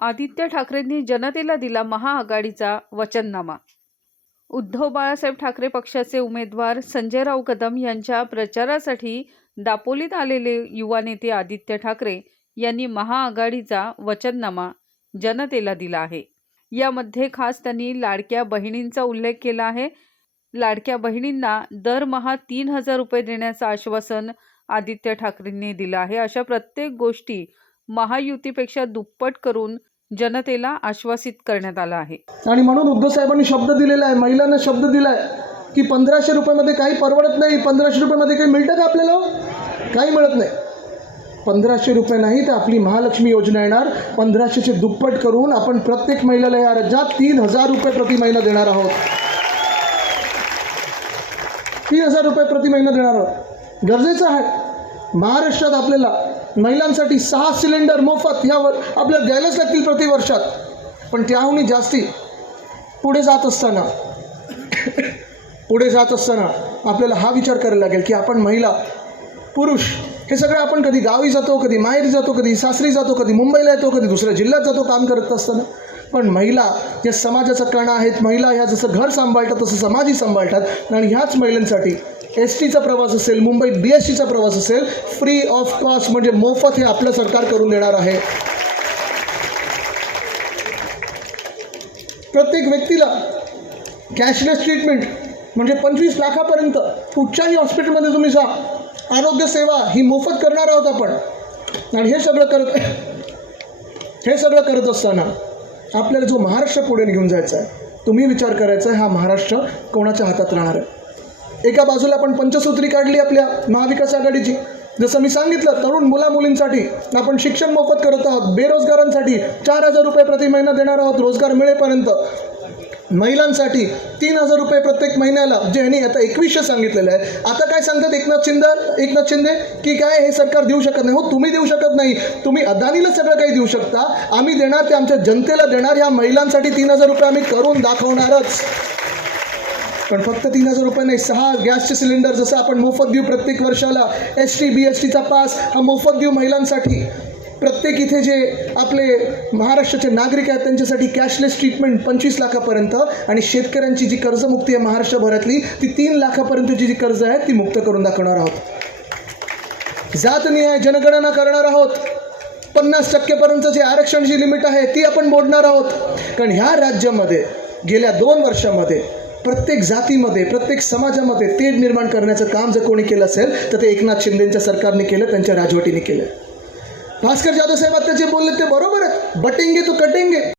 आदित्य ठाकरेंनी जनतेला दिला महाआघाडीचा वचननामा. उद्धव बाळासाहेब ठाकरे पक्षाचे उमेदवार संजयराव कदम यांच्या प्रचारासाठी दापोलीत आलेले युवा नेते आदित्य ठाकरे यांनी महाआघाडीचा वचननामा जनतेला दिला आहे. यामध्ये खास त्यांनी लाडक्या बहिणींचा उल्लेख केला आहे. लाडक्या बहिणींना दरमहा तीन हजार रुपये देण्याचं आश्वासन आदित्य ठाकरेंनी दिलं आहे. अशा प्रत्येक गोष्टी महायुतीपेक्षा दुप्पट करून जनतेला आश्वासित करण्यात आलं आहे. आणि म्हणून उद्धव साहेबांनी शब्द दिलेला आहे महिलांना शब्द दिला आहे की पंधराशे रुपयामध्ये काही परवडत नाही पंधराशे रुपयामध्ये काही मिळतं का आपल्याला? काही मिळत नाही. पंधराशे रुपये नाही तर आपली महालक्ष्मी योजना येणार. पंधराशेचे दुप्पट करून आपण प्रत्येक महिलेला या राज्यात तीन हजार रुपये प्रति महिना देणार आहोत. तीन हजार रुपये प्रति महिना देणार आहोत. गरजेचं आहे. महाराष्ट्रात आपल्याला महिलांसाठी सहा सिलेंडर मोफत ह्यावर आपल्याला द्यायलाच लागतील प्रति वर्षात पण त्याहूनही जास्ती. पुढे जात असताना पुढे जात असताना आपल्याला हा विचार करायला लागेल की आपण महिला पुरुष हे सगळं आपण कधी गावी जातो कधी माहेरी जातो कधी सासरी जातो कधी मुंबईला येतो कधी दुसऱ्या जिल्ह्यात जातो काम करत असताना. पण महिला या समाजाचा कणा आहेत महिला ह्या जसं घर सांभाळतात तसं समाजही सांभाळतात. आणि ह्याच महिलांसाठी एस टीचा प्रवास असेल मुंबईत बी एस टीचा प्रवास असेल फ्री ऑफ कॉस्ट म्हणजे मोफत हे आपलं सरकार करून देणार आहे. प्रत्येक व्यक्तीला कॅशलेस ट्रीटमेंट म्हणजे पंचवीस लाखापर्यंत कुठच्याही हॉस्पिटलमध्ये तुम्ही जा आरोग्य सेवा ही मोफत करणार आहोत आपण. आणि हे सगळं करत हे सगळं करत असताना आपल्याला जो महाराष्ट्र पुढे घेऊन जायचा आहे तुम्ही विचार करायचा आहे हा महाराष्ट्र कोणाच्या हातात राहणार आहे? एका बाजूला आपण पंचसूत्री काढली आपल्या महाविकास आघाडीची. जसं मी सांगितलं तरुण मुला मुलींसाठी आपण शिक्षण मोफत करत आहोत. बेरोजगारांसाठी चार हजार रुपये प्रति महिना देणार आहोत रोजगार मिळेपर्यंत. महिलांसाठी तीन हजार रुपये प्रत्येक महिन्याला जे ह्यांनी आता एकवीसशे सांगितलेलं आहे. आता काय सांगतात एकनाथ शिंदे? एकनाथ शिंदे की काय हे सरकार देऊ शकत नाही. हो तुम्ही देऊ शकत नाही. तुम्ही अदानीला सगळं काही देऊ शकता. आम्ही देणार ते आमच्या जनतेला देणार. ह्या महिलांसाठी तीन हजार रुपये आम्ही करून दाखवणारच. पण फक्त तीन हजार रुपये नाही सहा गॅसचे सिलेंडर जसं आपण मोफत देऊ प्रत्येक वर्षाला एस टी बी एस टीचा पास हा मोफत देऊ महिलांसाठी. प्रत्येक इथे जे आपले महाराष्ट्राचे नागरिक आहेत त्यांच्यासाठी कॅशलेस ट्रीटमेंट पंचवीस लाखापर्यंत आणि शेतकऱ्यांची जी कर्जमुक्ती आहे महाराष्ट्रभरातली ती तीन लाखापर्यंतची जी कर्ज आहे ती मुक्त करून दाखवणार आहोत. जातनिहाय जनगणना करणार आहोत. पन्नास टक्केपर्यंत जे आरक्षण जी लिमिट आहे ती आपण मोडणार आहोत. कारण ह्या राज्यामध्ये गेल्या दोन वर्षामध्ये प्रत्येक जातीमध्ये प्रत्येक समाजामध्ये तेढ निर्माण करण्याचं काम जर कोणी केलं असेल तर ते एकनाथ शिंदेच्या सरकारने केलं त्यांच्या राजवटीने केलं. भास्कर जाधव साहेब आता जे बोलले ते बरोबर आहे बटेंगे तो कटेंगे.